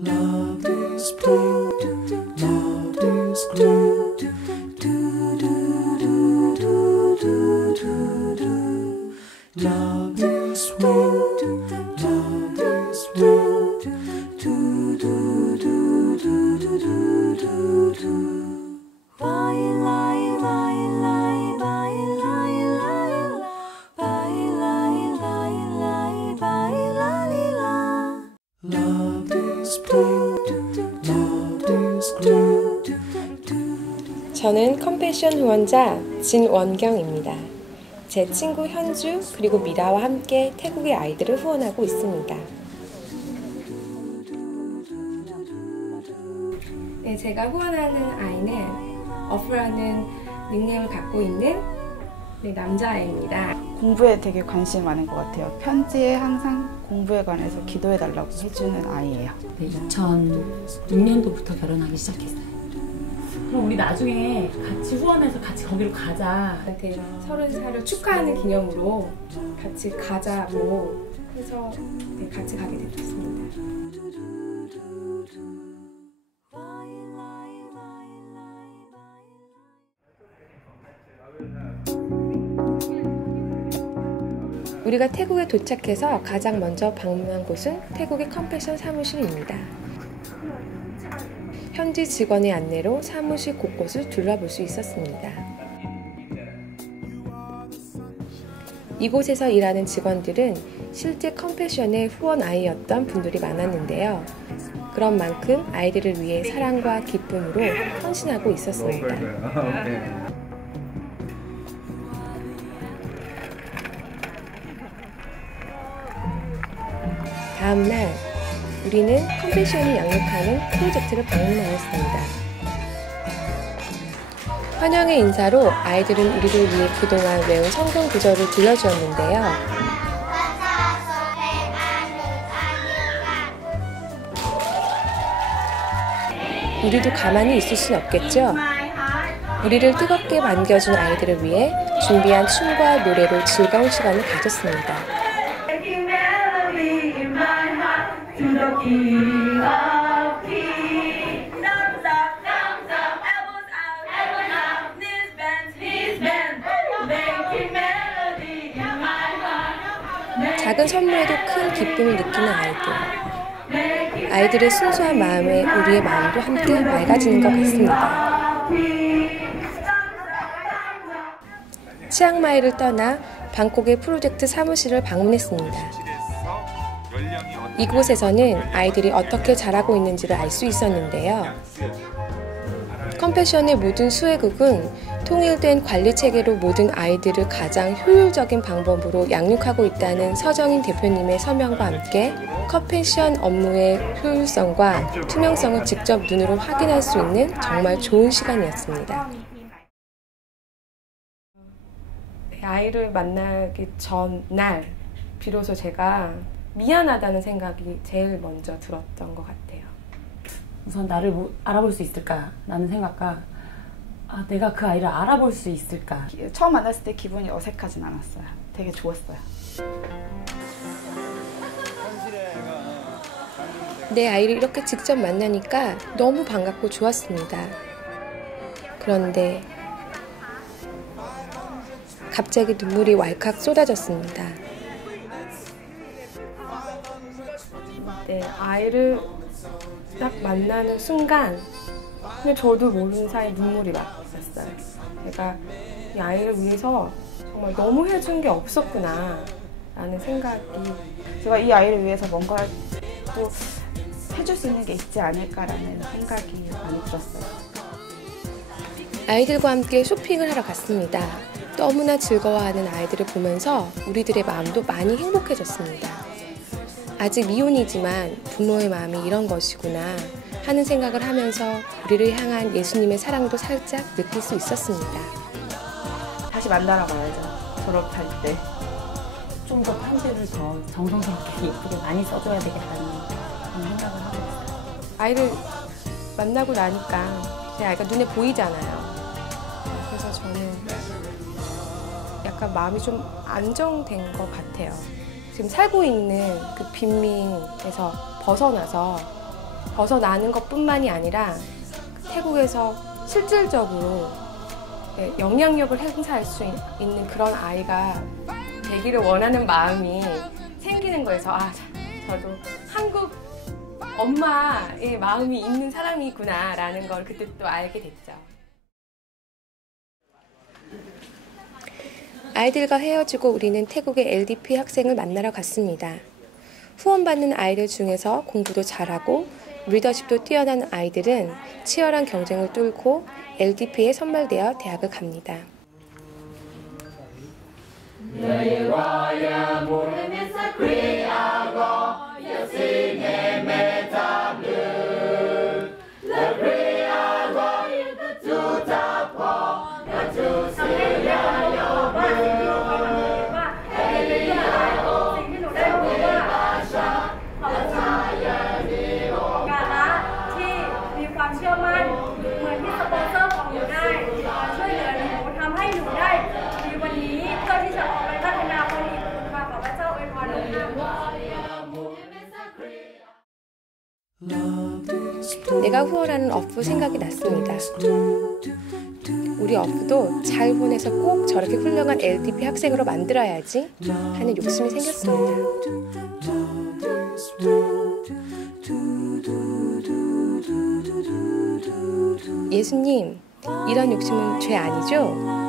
Love is blue, 저는 컴패션 후원자 진원경입니다. 제 친구 현주 그리고 미라와 함께 태국의 아이들을 후원하고 있습니다. 네, 제가 후원하는 아이는 어프라는 닉네임을 갖고 있는 네, 남자아이입니다. 공부에 되게 관심이 많은 것 같아요. 편지에 항상 공부에 관해서 기도해달라고 해주는 아이예요. 네, 2006년도부터 결혼하기 시작했어요. 그럼 우리 나중에 같이 후원해서 같이 거기로 가자. 저한테 서른 살을 축하하는 기념으로 같이 가자고 해서 네, 같이 가게 됐습니다. 우리가 태국에 도착해서 가장 먼저 방문한 곳은 태국의 컴패션 사무실입니다. 현지 직원의 안내로 사무실 곳곳을 둘러볼 수 있었습니다. 이곳에서 일하는 직원들은 실제 컴패션의 후원 아이였던 분들이 많았는데요. 그런 만큼 아이들을 위해 사랑과 기쁨으로 헌신하고 있었습니다. 다음 날 우리는 컴패션이 양육하는 프로젝트를 방문하였습니다. 환영의 인사로 아이들은 우리를 위해 그동안 외운 성경 구절을 들려주었는데요. 우리도 가만히 있을 순 없겠죠? 우리를 뜨겁게 만겨준 아이들을 위해 준비한 춤과 노래로 즐거운 시간을 가졌습니다. 작은 선물에도 큰 기쁨을 느끼는 아이들. 아이들의 순수한 마음에 우리의 마음도 함께 맑아지는 것 같습니다. 치앙마이를 떠나 방콕의 프로젝트 사무실을 방문했습니다. 이곳에서는 아이들이 어떻게 자라고 있는지를 알 수 있었는데요. 컴패션의 모든 수혜국은 통일된 관리 체계로 모든 아이들을 가장 효율적인 방법으로 양육하고 있다는 서정인 대표님의 서명과 함께 컴패션 업무의 효율성과 투명성을 직접 눈으로 확인할 수 있는 정말 좋은 시간이었습니다. 아이를 만나기 전날 비로소 제가 미안하다는 생각이 제일 먼저 들었던 것 같아요. 우선 나를 뭐 알아볼 수 있을까라는 생각과 아, 내가 그 아이를 알아볼 수 있을까. 처음 만났을 때 기분이 어색하진 않았어요. 되게 좋았어요. 내 아이를 이렇게 직접 만나니까 너무 반갑고 좋았습니다. 그런데 갑자기 눈물이 왈칵 쏟아졌습니다. 아이를 딱 만나는 순간 근데 저도 모르는 사이 눈물이 막 났어요. 제가 이 아이를 위해서 정말 너무 해준 게 없었구나 라는 생각이 제가 이 아이를 위해서 뭔가 또 해줄 수 있는 게 있지 않을까라는 생각이 많이 들었어요. 아이들과 함께 쇼핑을 하러 갔습니다. 너무나 즐거워하는 아이들을 보면서 우리들의 마음도 많이 행복해졌습니다. 아직 미혼이지만 부모의 마음이 이런 것이구나 하는 생각을 하면서 우리를 향한 예수님의 사랑도 살짝 느낄 수 있었습니다. 다시 만나러 가야죠. 졸업할 때. 좀 더 편지를 더 정성스럽게 예쁘게 많이 써줘야 되겠다는 생각을 하고 있어요. 아이를 만나고 나니까 제 아이가 눈에 보이잖아요. 그래서 저는 약간 마음이 좀 안정된 것 같아요. 지금 살고 있는 그 빈민에서 벗어나서 벗어나는 것뿐만이 아니라 태국에서 실질적으로 예, 영향력을 행사할 수 있- 있는 그런 아이가 되기를 원하는 마음이 생기는 거에서 아 자- 저도 한국 엄마의 마음이 있는 사람이구나라는 걸 그때 또 알게 됐죠. 아이들과 헤어지고 우리는 태국의 LDP 학생을 만나러 갔습니다. 후원받는 아이들 중에서 공부도 잘하고 리더십도 뛰어난 아이들은 치열한 경쟁을 뚫고 LDP에 선발되어 대학을 갑니다. 내 가 후원하는 어프 생각이 났습니다. 우리 어프도 잘 후원해서 꼭 저렇게 훌륭한 LDP 학생으로 만들어야지 하는 욕심이 생겼습니다. 예수님, 이런 욕심은 죄 아니죠?